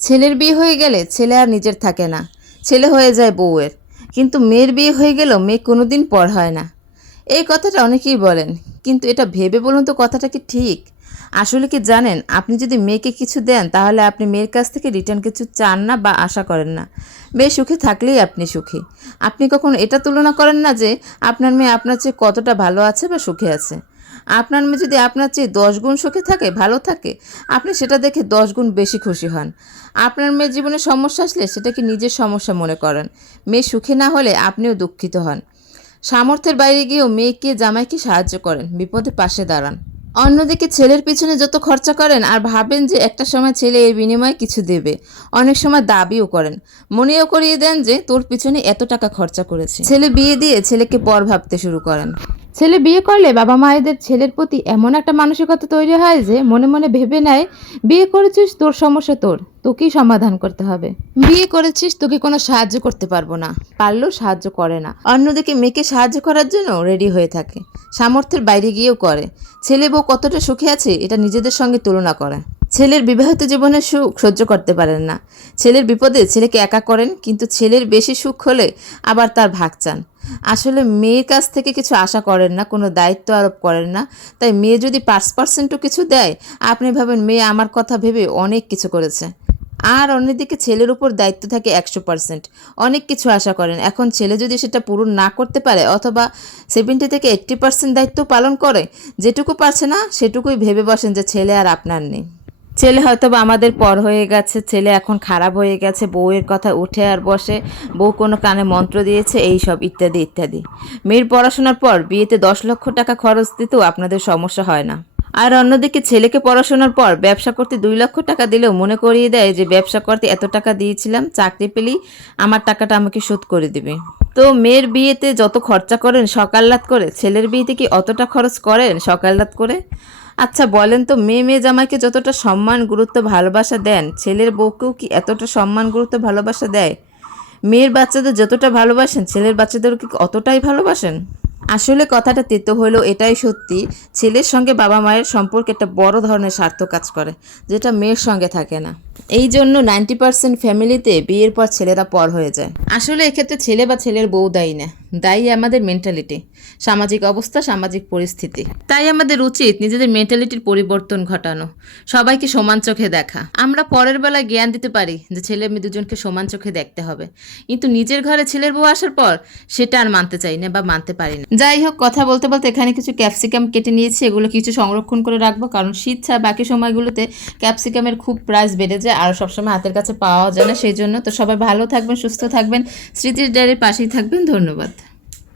ছেলের বিয়ে হয়ে গেলে ছেলে আর নিজের থাকে না। ছেলে হয়ে যায় বউয়ের। কিন্তু মেয়ের বিয়ে হয়ে গেলেও মেয়ে কোনো দিন পর হয় না। এই কথাটা অনেকেই বলেন, কিন্তু এটা ভেবে বলুন তো কথাটা কি ঠিক? আসলে কি জানেন, আপনি যদি মেয়েকে কিছু দেন, তাহলে আপনি মেয়ের কাছ থেকে রিটার্ন কিছু চান না বা আশা করেন না। মেয়ে সুখে থাকলেই আপনি সুখী। আপনি কখনো এটা তুলনা করেন না যে আপনার মেয়ে আপনার চেয়ে কতটা ভালো আছে বা সুখে আছে? আপনার মেয়ে যদি আপনার চেয়ে দশ গুণ সুখে থাকে, ভালো থাকে, আপনি সেটা দেখে দশ গুণ বেশি খুশি হন। আপনার মেয়ের জীবনে সমস্যা আসলে সেটাকে নিজের সমস্যা মনে করেন। মেয়ে সুখে না হলে আপনিও দুঃখিত হন। সামর্থ্যের বাইরে গিয়েও মেয়েকে জামাইকে সাহায্য করেন। বিপদে পাশে দাঁড়ান। অন্যদিকে ছেলের পিছনে যত খরচা করেন আর ভাবেন যে একটা সময় ছেলে এর বিনিময়ে কিছু দেবে, অনেক সময় দাবিও করেন। মনেও করিয়ে দেন যে তোর পিছনে এত টাকা খরচা করেছে। ছেলে বিয়ে দিয়ে ছেলেকে পর ভাবতে শুরু করেন। ছেলে বিয়ে করলে বাবা মায়েদের ছেলের প্রতি এমন একটা মানসিকতা তৈরি হয় যে মনে মনে ভেবে নেয় বিয়ে করেছিস তোর সমস্যা তোর তোকেই সমাধান করতে হবে। বিয়ে করেছিস তোকে কোনো সাহায্য করতে পারব না। পারলেও সাহায্য করে না। অন্যদিকে মেয়েকে সাহায্য করার জন্য রেডি হয়ে থাকে সামর্থ্যের বাইরে গিয়েও করে। ছেলে বউ কতটা সুখে আছে এটা নিজেদের সঙ্গে তুলনা করে। ছেলের বিবাহিত জীবনের সুখ সহ্য করতে পারেন না। ছেলের বিপদে ছেলেকে একা করেন, কিন্তু ছেলের বেশি সুখ হলে আবার তার ভাগ চান। আসলে মেয়ের কাছ থেকে কিছু আশা করেন না, কোনো দায়িত্ব আরোপ করেন না। তাই মেয়ে যদি পাঁচ পার্সেন্টও কিছু দেয়, আপনি ভাবেন মেয়ে আমার কথা ভেবে অনেক কিছু করেছে। আর অন্যদিকে ছেলের উপর দায়িত্ব থাকে একশো পার্সেন্ট অনেক কিছু আশা করেন। এখন ছেলে যদি সেটা পূরণ না করতে পারে, অথবা সেভেন্টি থেকে এইট্টি পার্সেন্ট দায়িত্ব পালন করে, যেটুকু পারছে না, সেটুকুই ভেবে বসেন যে ছেলে আর আপনার নেই। ছেলে হয়তো বা আমাদের পর হয়ে গেছে, ছেলে এখন খারাপ হয়ে গেছে, বউয়ের কথা উঠে আর বসে, বউ কোনো কানে মন্ত্র দিয়েছে, এই সব ইত্যাদি ইত্যাদি। মেয়ের পড়াশোনার পর বিয়েতে দশ লক্ষ টাকা খরচ দিতেও আপনাদের সমস্যা হয় না। আর অন্যদিকে ছেলেকে পড়াশোনার পর ব্যবসা করতে দুই লক্ষ টাকা দিলেও মনে করিয়ে দেয় যে ব্যবসা করতে এত টাকা দিয়েছিলাম, চাকরি পেলেই আমার টাকাটা আমাকে শোধ করে দিবে। তো মেয়ের বিয়েতে যত খরচা করেন সকাল রাত করে, ছেলের বিয়েতে কি অতটা খরচ করেন সকাল রাত করে? আচ্ছা বলেন তো, মেয়ে মেয়ে জামাইকে যতটা সম্মান, গুরুত্ব, ভালোবাসা দেন, ছেলের বউকেও কি এতটা সম্মান, গুরুত্ব, ভালোবাসা দেয়? মেয়ের বাচ্চাদের যতটা ভালোবাসেন, ছেলের বাচ্চাদেরও কি অতটাই ভালোবাসেন? আসলে কথাটা তেতো হলেও এটাই সত্যি, ছেলের সঙ্গে বাবা মায়ের সম্পর্ক একটা বড় ধরনের স্বার্থ কাজ করে, যেটা মেয়ের সঙ্গে থাকে না। এই জন্য নাইনটি পার্সেন্ট ফ্যামিলিতে বিয়ের পর ছেলেরা পর হয়ে যায়। আসলে এক্ষেত্রে ছেলে বা ছেলের বউ দায়ী না। দায়ী আমাদের মেন্টালিটি সামাজিক অবস্থা সামাজিক পরিস্থিতি। তাই আমাদের উচিত নিজেদের মেন্টালিটির পরিবর্তন ঘটানো সবাইকে সমান চোখে দেখা। আমরা পরের বেলায় জ্ঞান দিতে পারি যে ছেলে মেয়ে দুজনকে সমান চোখে দেখতে হবে। কিন্তু নিজের ঘরে ছেলের বউ আসার পর সেটা আর মানতে চাই না বা মানতে পারি না। যাই হোক কথা বলতে বলতে এখানে কিছু ক্যাপসিকাম কেটে নিয়েছি এগুলো কিছু সংরক্ষণ করে রাখব কারণ শীত ছাড়া বাকি সময়গুলোতে ক্যাপসিকামের খুব প্রাইস বেড়ে যায় আর সবসময় হাতের কাছে পাওয়া যায় না সেই জন্য তো সবাই ভালো থাকবেন সুস্থ থাকবেন স্মৃতির ডায়ের পাশেই থাকবেন ধন্যবাদ।